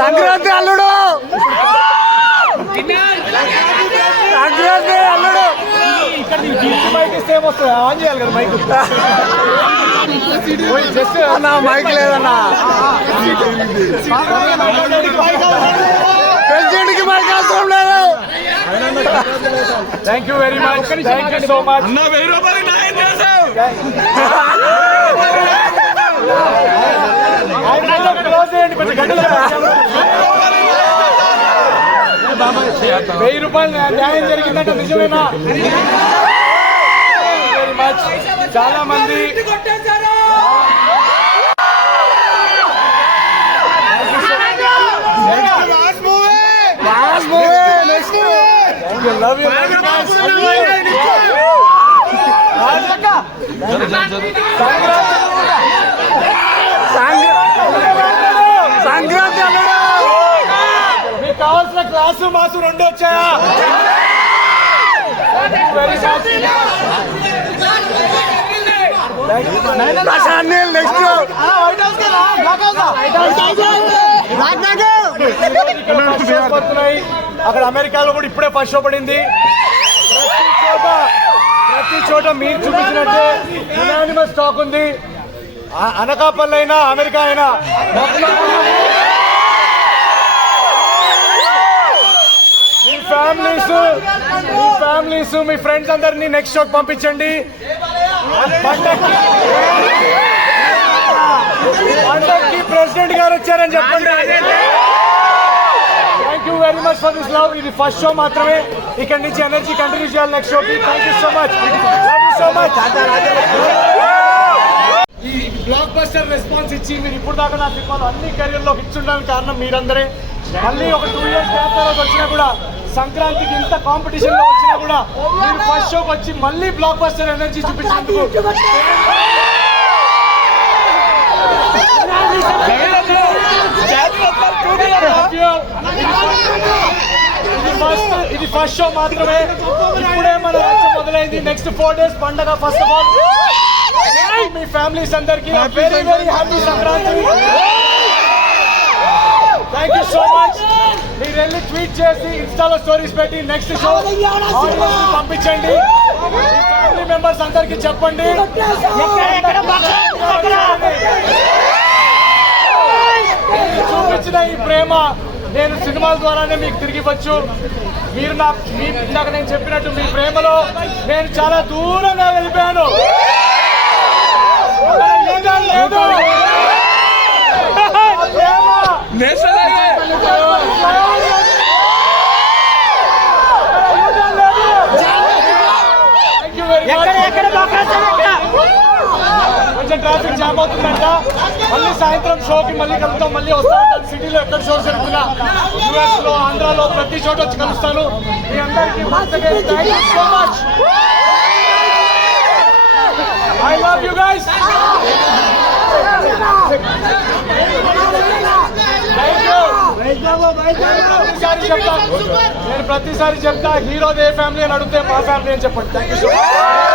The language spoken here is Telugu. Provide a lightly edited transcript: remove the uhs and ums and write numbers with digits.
సంక్రాంతి అల్లుడు సంక్రాంతి అల్లుడు మైక్ ఇస్తే ఏమొస్తుంది ఆన్ చేయాలి కదా మైక్ జస్ట్ అన్నా మైక్ లేదన్నా ప్రెసిడెంట్కి మైక్ అవసరం లేదు. Thank you very much, thank you so much. అన్న 1000 రూపాయలు న్యాయం చేసావు. క్లోజ్ చేయండి కొంచెం గంటలు. 1000 రూపాయలు న్యాయం జరిగిందంటే నిజమేనా? Very much. చాలా మంది love you guys. సంక్రాంతి మీకు కావాల్సిన క్లాసు మాసు 2 వచ్చాయా? అక్కడ అమెరికాలో కూడా ఇప్పుడే ఫస్ట్ షో పడింది. ప్రతి చోట మీరు చూపించినట్టే యునానిమస్ టాక్ ఉంది. అనకాపల్లి అయినా అమెరికా అయినా మీ ఫ్యామిలీస్ మీ ఫ్రెండ్స్ అందరినీ నెక్స్ట్ షోకి పంపించండి. పండక్కి ప్రెసిడెంట్ గారు వచ్చారని చెప్పండి. Thank you very much for this love. ఇది ఫస్ట్ షో మాత్రమే, ఇక్కడి నుంచి ఎనర్జీ కంటిన్యూ చేయాలి నెక్స్ట్ షోకి. Thank you so much, love you so much. ఈ బ్లాక్ బస్టర్ రెస్పాన్స్ ఇచ్చి మీరు ఇప్పుడు దాకా నా సినిమాలు అన్ని కెరీర్లో హిట్స్ ఉండడానికి కారణం మీరందరే. మళ్ళీ ఒక 2 years గ్యాప్ తర్వాత వచ్చినా కూడా, సంక్రాంతికి ఇంత కాంపిటీషన్ లో వచ్చినా కూడా మీరు ఫస్ట్ షోకి వచ్చి మళ్ళీ బ్లాక్ బస్టర్ ఎనర్జీ చూపించినందుకు ఇది ఫస్ట్ షో మాత్రమే. ఇప్పుడే మన రాజ్యం మొదలైంది. నెక్స్ట్ 4 days పండగ. ఫస్ట్ ఆఫ్ ఆల్ మీ ఫ్యామిలీస్ అందరికీ very very happy Sankranti. Thank you so much. మీరు వెళ్ళి ట్వీట్ చేసి ఇన్స్టాలో స్టోరీస్ పెట్టి నెక్స్ట్ షో ఆడియన్స్ పంపించండి. మీ ఫ్యామిలీ మెంబర్స్ అందరికీ చెప్పండి. చూపించిన ఈ ప్రేమ నేను సినిమాల ద్వారానే మీకు తిరిగి ఇవ్వచ్చు. మీరు ఇందాక నేను చెప్పినట్టు మీ ప్రేమలో నేను చాలా దూరంగా వెళ్ళిపోయాను. కొంచెం ట్రాఫిక్ జామ్ అవుతుందంట. మళ్ళీ సాయంత్రం షోకి మళ్ళీ కలుద్దాం. మళ్ళీ వస్తా ఉంటాను. సిటీలో ఎక్కడ షోస్ జరుగుతున్నా, US లో, ఆంధ్రాలో ప్రతి చోట వచ్చి కలుస్తాను. మీ అందరికీ thank you so much. I love you guys. నేను ప్రతిసారి చెప్తా హీరో దే ఫ్యామిలీ అని అడిగితే మా ఫ్యామిలీ అని చెప్పండి. Thank you so much.